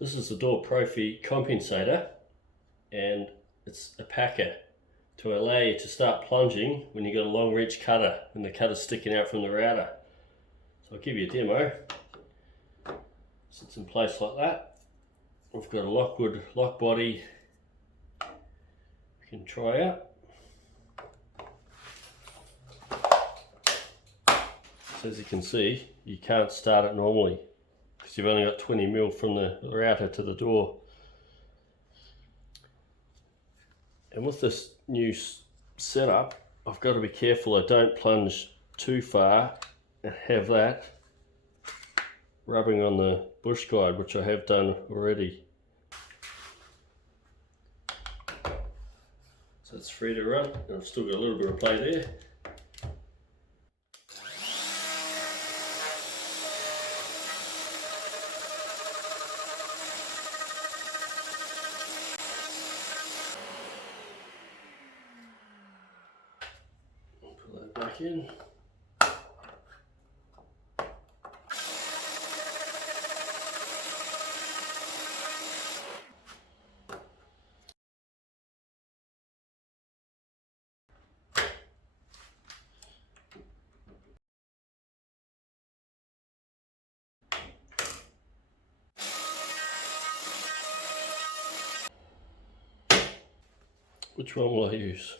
This is the Door Profi compensator, and it's a packer to allow you to start plunging when you've got a long reach cutter and the cutter's sticking out from the router. So I'll give you a demo. Sits in place like that. We've got a Lockwood lock body you can try out. So as you can see, you can't start it normally because you've only got 20mm from the router to the door. And with this new setup, I've got to be careful I don't plunge too far and have that rubbing on the bush guide, which I have done already. So it's free to run, and I've still got a little bit of play there. Pull that back in. Which one will I use?